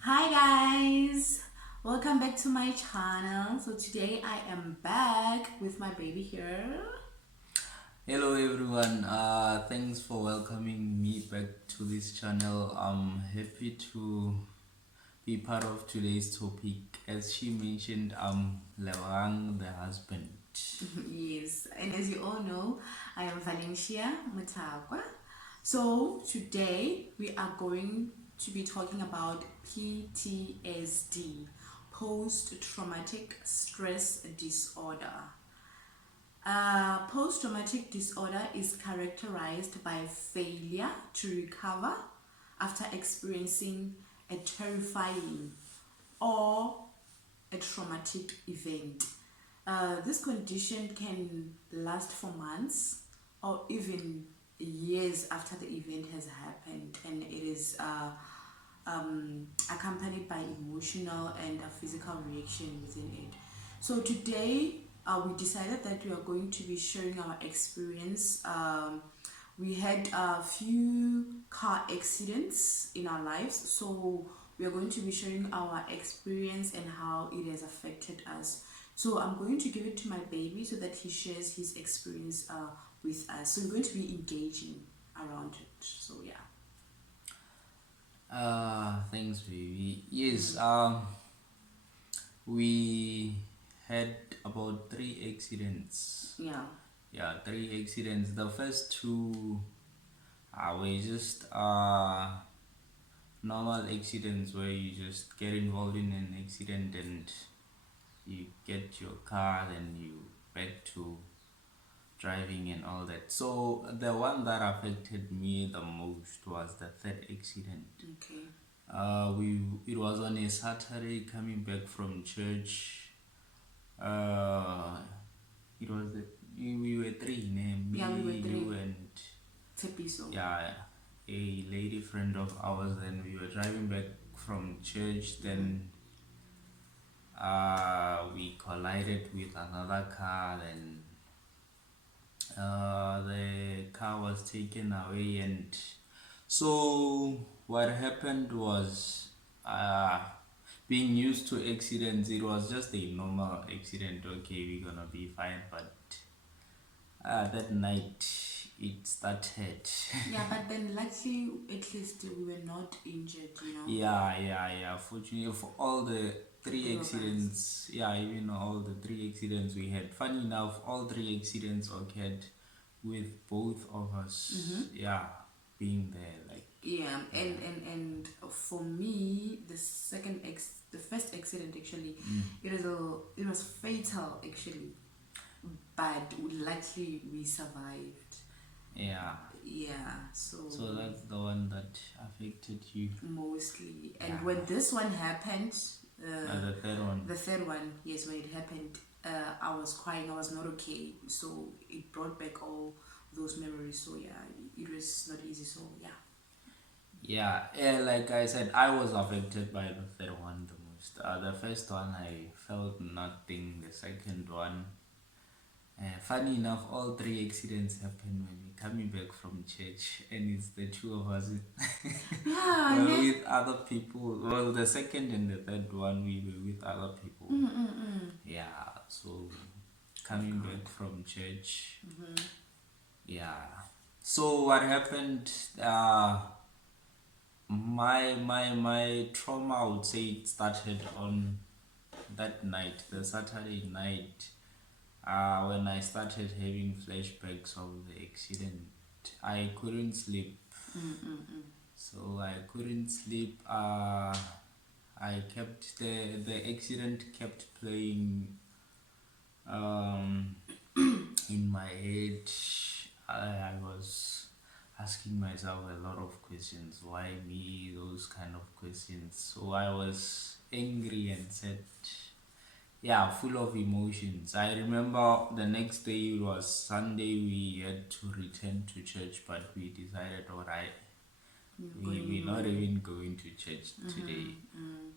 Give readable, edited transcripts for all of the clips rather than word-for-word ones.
Hi guys, welcome back to my channel. So today I am back with my baby here. Hello everyone, thanks for welcoming me back to this channel. I'm happy to be part of today's topic. As she mentioned, I'm Lewang, the husband. Yes, and as you all know, I am Valencia Mutagwa. So today we are going to be talking about PTSD, post-traumatic stress disorder. Post-traumatic disorder is characterized by failure to recover after experiencing a terrifying or a traumatic event. This condition can last for months or even years after the event has happened, and it is accompanied by emotional and a physical reaction within it. So today we decided that we are going to be sharing our experience. We had a few car accidents in our lives, so we are going to be sharing our experience and how it has affected us. So I'm going to give it to my baby so that he shares his experience with us. So we're going to be engaging around it. So yeah. Thanks, baby. Yes, we had about three accidents. Yeah. Yeah, three accidents. The first two were just normal accidents where you just get involved in an accident and you get your car and you back to driving and all that. So the one that affected me the most was the third accident. Okay. We it was on a Saturday coming back from church. Uh, it was we were three, me, Yeah, we were three. you, and Tepiso. yeah, a lady friend of ours. Then we were driving back from church. Then we collided with another car. Then the car was taken away, and so what happened was, being used to accidents, it was just a normal accident. Okay, we're gonna be fine, but that night it started. Yeah, but then luckily at least we were not injured, Yeah. Fortunately, for all the three three of us. accidents, yeah, even all the three accidents we had. Funny enough, all three accidents occurred with both of us. Yeah, being there, like, Yeah, yeah. and for me, the first accident actually, it was fatal actually, but luckily we survived. Yeah. Yeah, so So that's the one that affected you. mostly. And Yeah. when this one happened, The third one. the third one, yes, when it happened, I was crying. I was not okay. So it brought back all those memories. So yeah, it was not easy. So yeah. Yeah, like I said, I was affected by the third one the most. The first one, I felt nothing. The second one, funny enough, all three accidents happened when we're coming back from church, and it's the two of us Yeah, well, with other people. Well, the second and the third one, we were with other people. Yeah, so coming back from church, yeah. So what happened? My trauma, I would say, it started on that night, the Saturday night, when I started having flashbacks of the accident. I couldn't sleep, so I couldn't sleep. I kept the accident kept playing in my head. I was asking myself a lot of questions. Why me? Those kind of questions. So I was angry and sad. Yeah, full of emotions. I remember the next day, it was Sunday, we had to return to church, but we decided, alright, we're not even going to church today.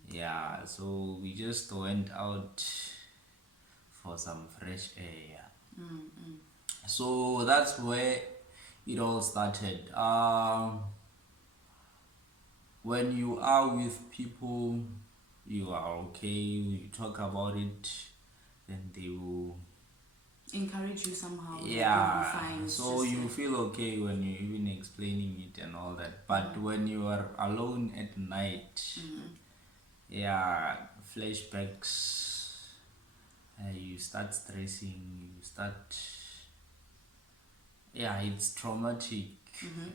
Yeah, so we just went out for some fresh air. So that's where it all started. when you are with people, you are okay, you talk about it, then they will, Encourage you somehow, like you'll be yeah, fine. It's so just you like, feel okay when you're even explaining it and all that. But when you are alone at night, yeah, flashbacks, you start stressing, you start, yeah, it's traumatic.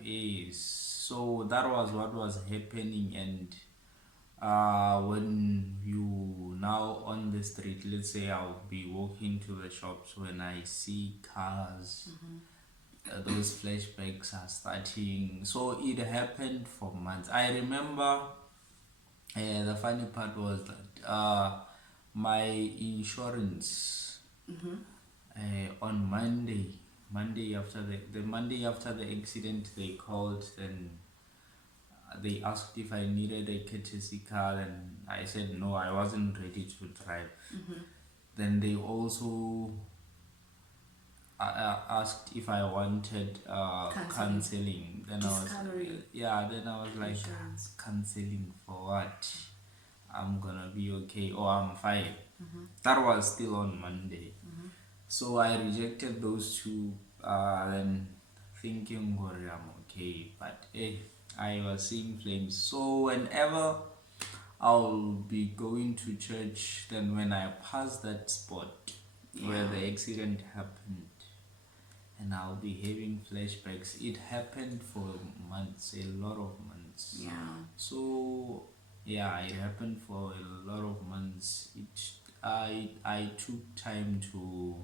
Yes, so that was what was happening. And when you now on the street, let's say I'll be walking to the shops, when I see cars, those flashbacks are starting. So it happened for months. I remember, the funny part was that my insurance, on Monday after the Monday after the accident, they called. Then they asked if I needed a courtesy car, and I said no, I wasn't ready to drive. Then they also asked if I wanted Counseling. counseling. Then I was, Discovery yeah. Then I was like, insurance. counseling for what? I'm gonna be okay, or I'm fine. That was still on Monday. So I rejected those two, then thinking, well, I'm okay. But I was seeing flames. So whenever I'll be going to church, then when I pass that spot where Yeah. the accident happened, and I'll be having flashbacks. It happened for months, a lot of months. Yeah. So yeah, it happened for a lot of months. I took time to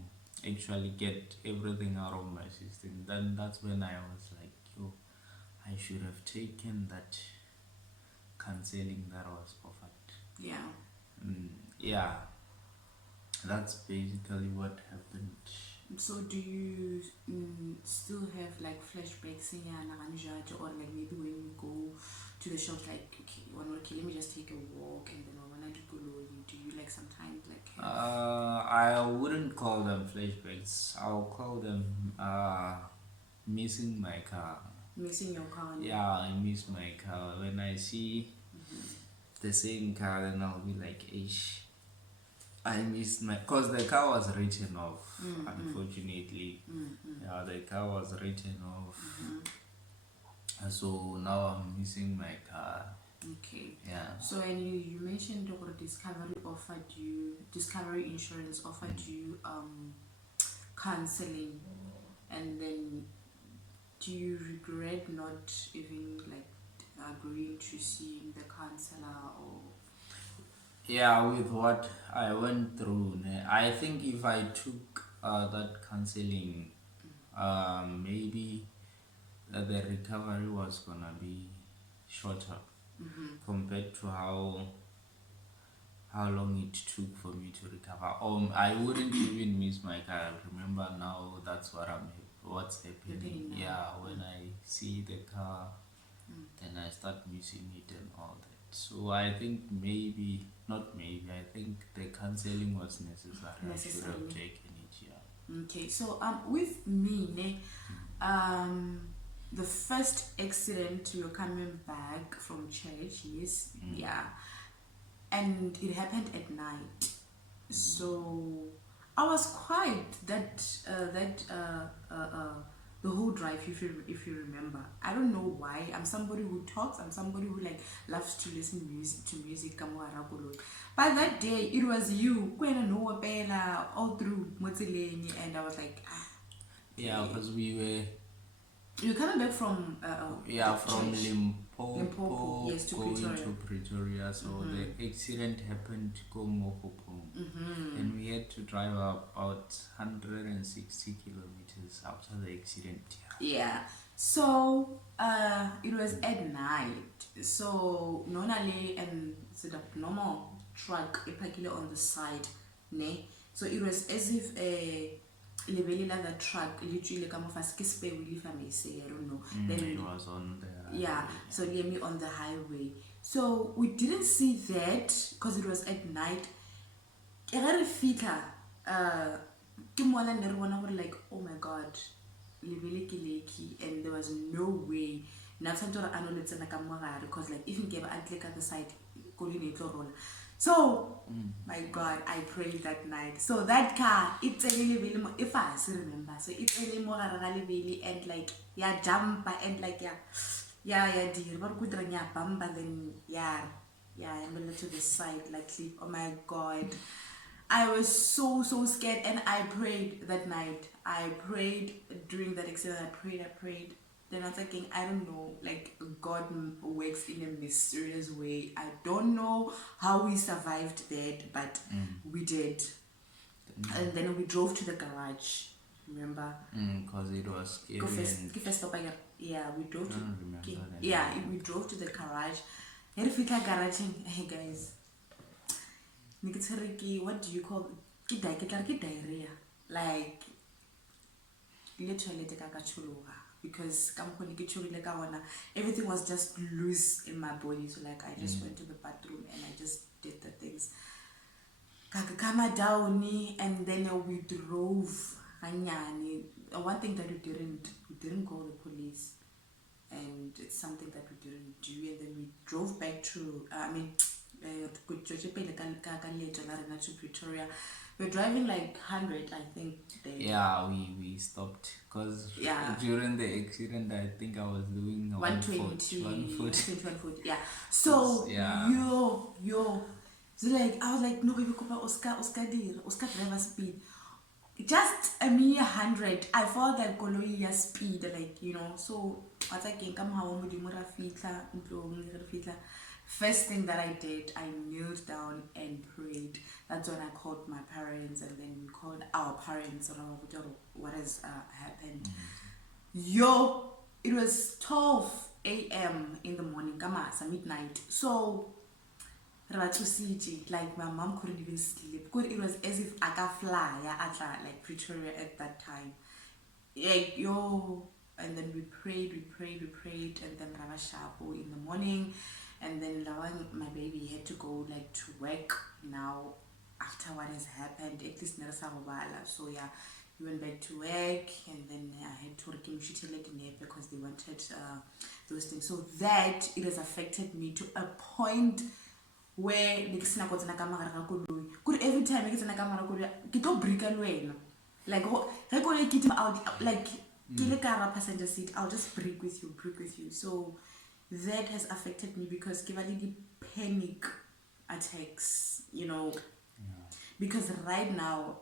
actually get everything out of my system. Then that's when I was like, yo, I should have taken that counseling that was offered. Yeah. Yeah, that's basically what happened. So do you still have like flashbacks in your Naranjat, or like maybe when you go to the shops, like okay, let me just take a walk, and then when I go, do you like sometimes like have I wouldn't call them flashbacks. I'll call them missing my car. missing your car? Yeah, I miss my car. When I see the same car, then I'll be like, ish. I miss my, cause the car was written off. Unfortunately, yeah, the car was written off. So now I'm missing my car. Okay. Yeah. So and you mentioned about Discovery Insurance offered you counseling, and then do you regret not even like agreeing to seeing the counselor? Or Yeah, with what I went through, I think if I took that counseling, maybe the recovery was gonna be shorter compared to how long it took for me to recover. I wouldn't even miss my car. Remember now, that's what's happening. happening now. Yeah, when I see the car, then I start missing it and all that. So I think maybe, not maybe, I think the counseling was necessary. I should have Necessarily. taken it. Yeah. Okay, so with me, ne, the first accident, you're coming back from church, yes, yeah, and it happened at night. So I was quiet the whole drive, if you remember. I don't know why. I'm somebody who talks. I'm somebody who like loves to listen to music. But that day it was you, Kwena no Bella, all through Motsileni, and I was like, Yeah, because we were, you're coming back from yeah, from church. Limpopo, Limpopo, yes, to going Pretoria. to Pretoria. So the accident happened to go Mokopong. And we had to drive about 160 kilometers after the accident. Yeah. So it was at night. So normally and it's a normal truck epakile on the side, ne. So it was as if a lebelela the truck literally come off as spare wheel, if I may say, I don't know. Then It was on the yeah, highway. so near me on the highway. So we didn't see that because it was at night. Ke ga re fitlha, ke mona ne re bona gore like, oh my god, lebele ke lucky, and there was no way Now time to analyze na kamera because like if you give a click at the side, roll. So my God, I prayed that night. So that car, it's a really if I still remember. So it's a really more really and like yeah jump and like yeah dear what good run yeah bumper then yeah I'm a little to the side like sleep. Oh my God. I was so scared and I prayed that night. I prayed during that accident. I prayed. Then I was thinking, I don't know, like God works in a mysterious way. I don't know how we survived that, but we did. And then we drove to the garage. Remember? Because it was scary. Yeah, we drove I to. don't remember the Yeah, name. we drove to the garage. Here we garage. Hey guys, what do you call diarrhea? Like literally because everything was just loose in my body. So like I just went to the bathroom and I just did the things. Kakama down and then we drove. One thing that we didn't call the police, and it's something that we didn't do. And then we drove back to to Pretoria. We're driving like 100, I think. Yeah, we stopped because during the accident, I think I was doing 120, 140. 140, yeah. So yo, so like I was like, no, baby, Oscar driver speed. Just a mere 100. I felt that Koloya speed, like So I was like, come home with first thing that I did, I kneeled down and prayed. That's when I called my parents, and then we called our parents around what has happened. Yo, it was 12 a.m. in the morning, midnight. So like my mom couldn't even sleep. It was as if I could fly at like Pretoria at that time. Like yo, and then we prayed, and then Rava Shapo in the morning, and then my baby had to go like to work now after what has happened. At least so yeah, we went back to work, and then I had to because they wanted those things. So that it has affected me to a point where every time I get break like out like passenger seat, I'll just break with you. So that has affected me because give a little panic attacks, because right now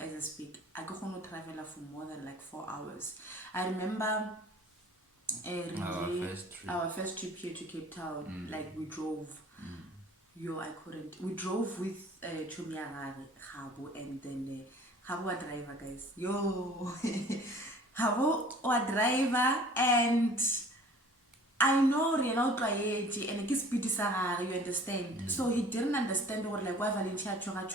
as I speak, I go on a traveler for more than like 4 hours. I remember our first trip here to Cape Town, like we drove. Yo, I couldn't. We drove with Chumiagare, Habo, and then Habo a driver, guys. Yo, Habo a driver, and I know Real Kayeji and his speed is you understand. So he didn't understand or like why Valencia chora.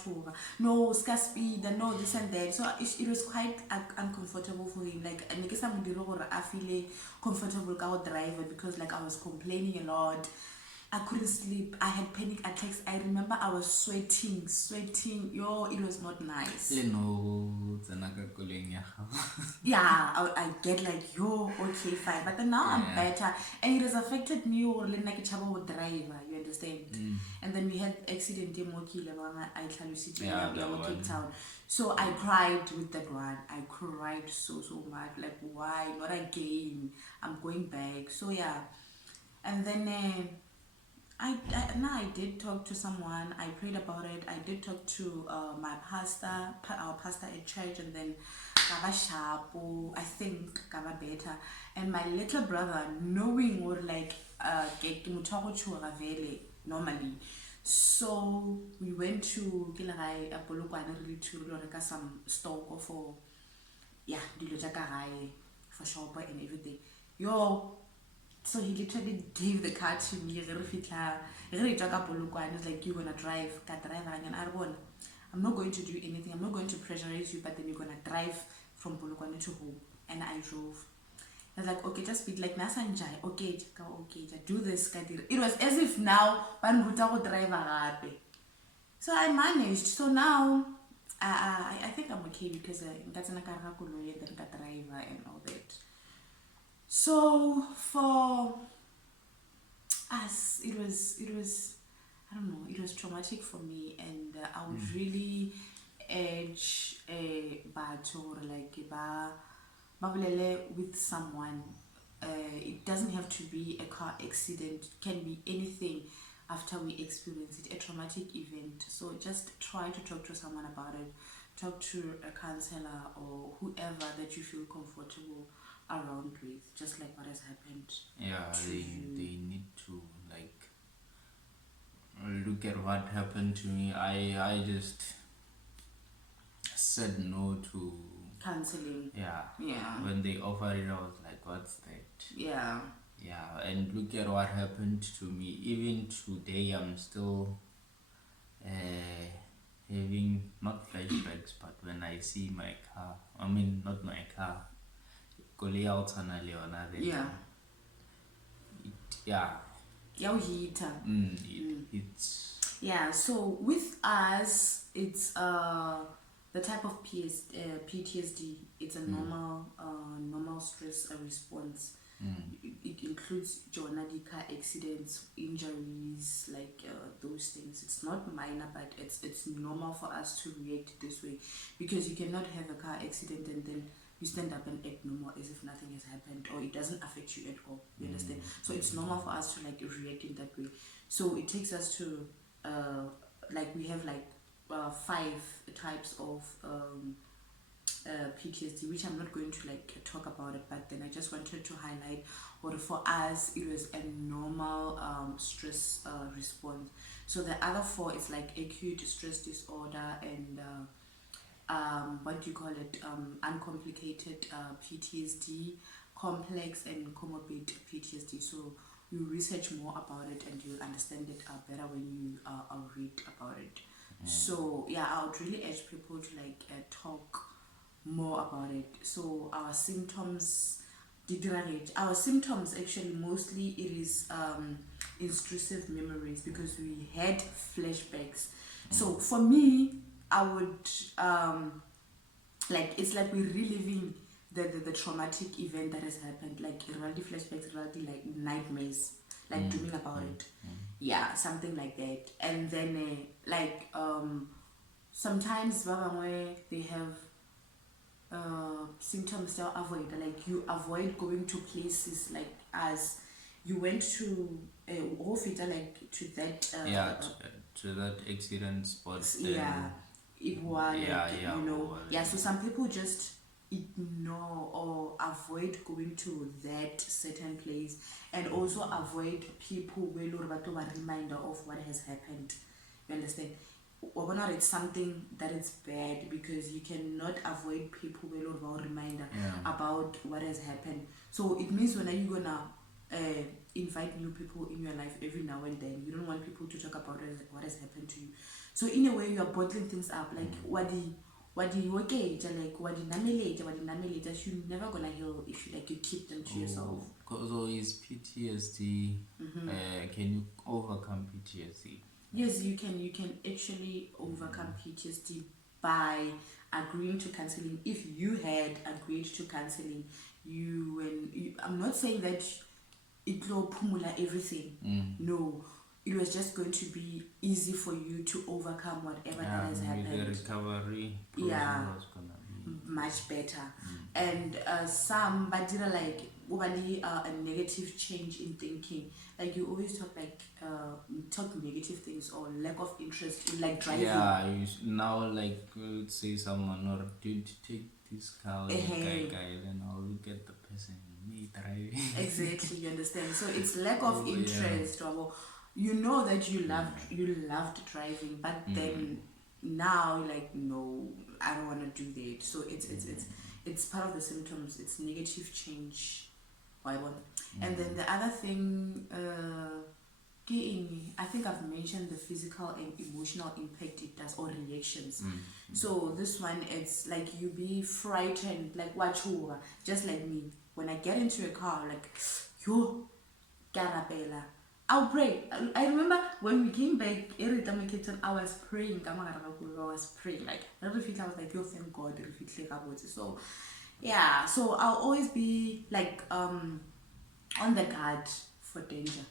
No, ska speed and no this and that. So it was quite uncomfortable for him. Like and I feel comfortable car driver because like I was complaining a lot. I couldn't sleep. I had panic attacks. I remember I was sweating. Yo, it was not nice. Yeah, I get like, yo, okay, fine. But then now I'm better. And it has affected me or like a chabo driver, you understand? And then we had accident in Cape Town. So I cried with that one. I cried so much. Like, why? Not again. I'm going back. So yeah. And then I did talk to someone. I prayed about it. I did talk to my pastor, our pastor at church, and then Gaba Shapo, I think Gaba Beta, and my little brother, knowing what like get normally. So we went to Kilarai Apolokwane really to Loreka some stock for for shop and everything. Yo, so he literally gave the car to me. He was like, you're gonna drive, and I'm not going to do anything, I'm not going to pressurize you, but then you're gonna drive from Polokwane to home. And I drove. I was like, okay, just be like Nasanjai, okay, just do this. It was as if now I'm driver. So I managed. So now I think I'm okay because I'm a driver and all that. So for us, it was I don't know, it was traumatic for me, and I would really urge a batho or like ba bolele with someone. It doesn't have to be a car accident, it can be anything after we experience it, a traumatic event. So just try to talk to someone about it, talk to a counselor or whoever that you feel comfortable around with, just like what has happened Yeah, to you. they need to like look at what happened to me. I just said no to, Counseling. yeah, Yeah. when they offered it. I was like, what's that? Yeah. Yeah, and look at what happened to me. Even today, I'm still uh, having not flashbacks, but when I see my car, I mean, not my car, koloi ya go tshwana le yona, then Yeah. yeah, Yeah, heater. it's Yeah, so with us, it's the type of PTSD. It's a normal stress response. It includes journalistic car accidents, injuries, like those things. It's not minor, but it's normal for us to react this way, because you cannot have a car accident and then you stand up and act normal as if nothing has happened or it doesn't affect you at all. You understand? So it's normal for us to like react in that way. So it takes us to uh, like we have like five types of PTSD, which I'm not going to like talk about it, but then I just wanted to highlight what for us it was a normal stress response. So the other four is like acute stress disorder and what do you call it, uncomplicated PTSD, complex and comorbid PTSD. So you research more about it and you'll understand it better when you read about it. So yeah, I would really urge people to like talk more about it. So our symptoms deteriorate. Our symptoms actually mostly it is intrusive memories because we had flashbacks. So for me, I would like it's like we're reliving the traumatic event that has happened, like reality flashbacks, reality like nightmares, like dreaming about it. Yeah, something like that. And then like sometimes ba bangwe, they have symptoms they'll avoid, like you avoid going to places like as you went to like to that yeah, to that accident spot. yeah, Then it was yeah, like yeah, yeah, so some people just ignore or avoid going to that certain place, and also avoid people will or reminder of what has happened. You understand? Or not, it's something that is bad because you cannot avoid people will or reminder yeah, about what has happened. So it means when are you gonna invite new people in your life every now and then, you don't want people to talk about what has happened to you. So in a way you are bottling things up, like what do you okay like what do you're never gonna heal if you like you keep them to yourself. so is PTSD, can you overcome PTSD? Yes, you can actually overcome PTSD by agreeing to counseling. If you had agreed to counseling, I'm not saying that it will pumula everything. No, it was just going to be easy for you to overcome whatever that Yeah, has maybe the happened. recovery process Yeah, was gonna be much better. And some but you know like overly a negative change in thinking, like you always talk like talk negative things or lack of interest in like driving. yeah. Now like let's say someone, or dude, take this car with the guy, then I'll look at the person, me driving. Exactly, you understand. So it's lack of Oh yeah. interest, or you know that you loved driving, but then now you're like no, I don't want to do that. So it's part of the symptoms. It's negative change. Why one? And then the other thing, I think I've mentioned the physical and emotional impact it does or reactions. So this one, it's like you be frightened, like what you just like me. When I get into a car, like yo, carabella. I'll pray. I remember when we came back, every time we kept on, I was praying. I was praying. Like every I was like, yo, thank God, so Yeah, so I'll always be like on the guard for danger.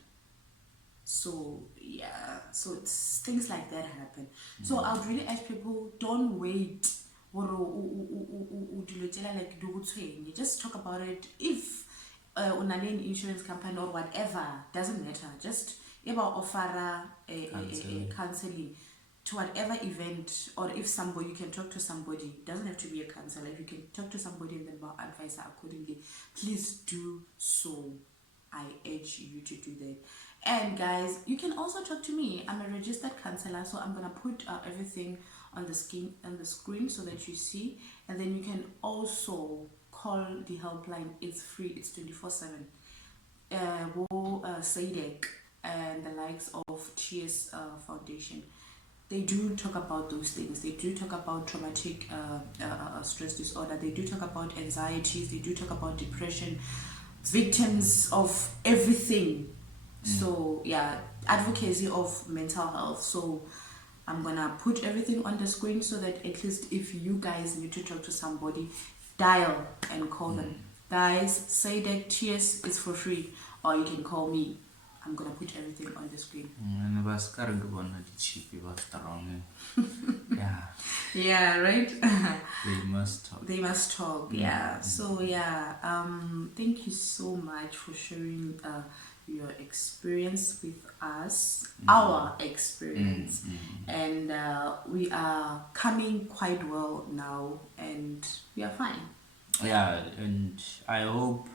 So yeah, so it's things like that happen. So I would really ask people, don't wait or like do you just talk about it. If on an insurance company or whatever, doesn't matter, just about offer a Counseling. counseling to whatever event, or if somebody, you can talk to somebody, it doesn't have to be a counselor. If you can talk to somebody and then about advice accordingly, please do so. I urge you to do that. And guys, you can also talk to me. I'm a registered counselor, so I'm gonna put everything on the screen so that you see. And then you can also call the helpline. It's free. It's 24/7. SADEC and the likes of TS Foundation, they do talk about those things. They do talk about traumatic stress disorder. They do talk about anxieties. They do talk about depression, victims of everything. So yeah, advocacy of mental health. So I'm gonna put everything on the screen so that at least if you guys need to talk to somebody, dial and call them. Guys, say that TS is for free, or you can call me. I'm gonna put everything on the screen. And was karang one cheap was strong. Yeah, Yeah, right. they must talk. They must talk. Yeah. So yeah. Thank you so much for sharing your experience with us, our experience, and we are coming quite well now, and we are fine. Yeah, and I hope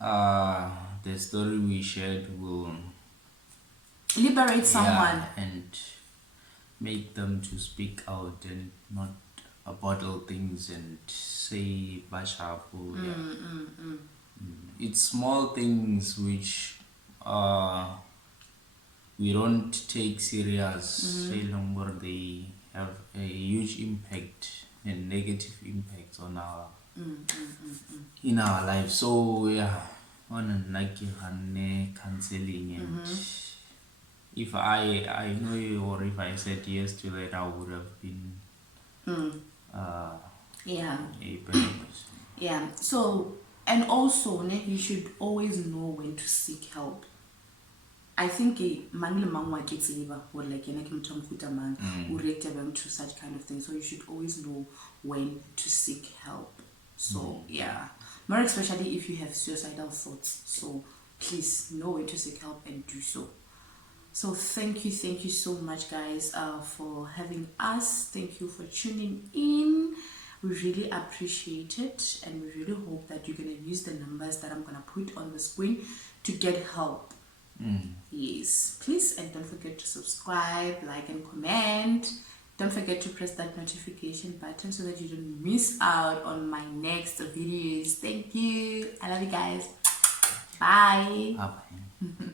the story we shared will, Liberate someone. yeah, and make them to speak out and not bottle things and say bashapu. Yeah. It's small things which we don't take serious. Say longer, they have a huge impact and negative impact on our in our life. So yeah, on a like counseling, and if I know you, or if I said yes to that, I would have been uh, Yeah. a better person. Yeah. So, and also, you should always know when to seek help. I think mang le mang wa ke tseba or like yena ke motho a mofuta mang o react bang to such kind of things. So you should always know when to seek help. So yeah, more especially if you have suicidal thoughts. So please know when to seek help and do so. So thank you so much, guys, for having us. Thank you for tuning in. We really appreciate it, and we really hope that you're gonna use the numbers that I'm gonna put on the screen to get help. Yes, please, and don't forget to subscribe, like, and comment. Don't forget to press that notification button so that you don't miss out on my next videos. Thank you. I love you guys. Bye. Bye.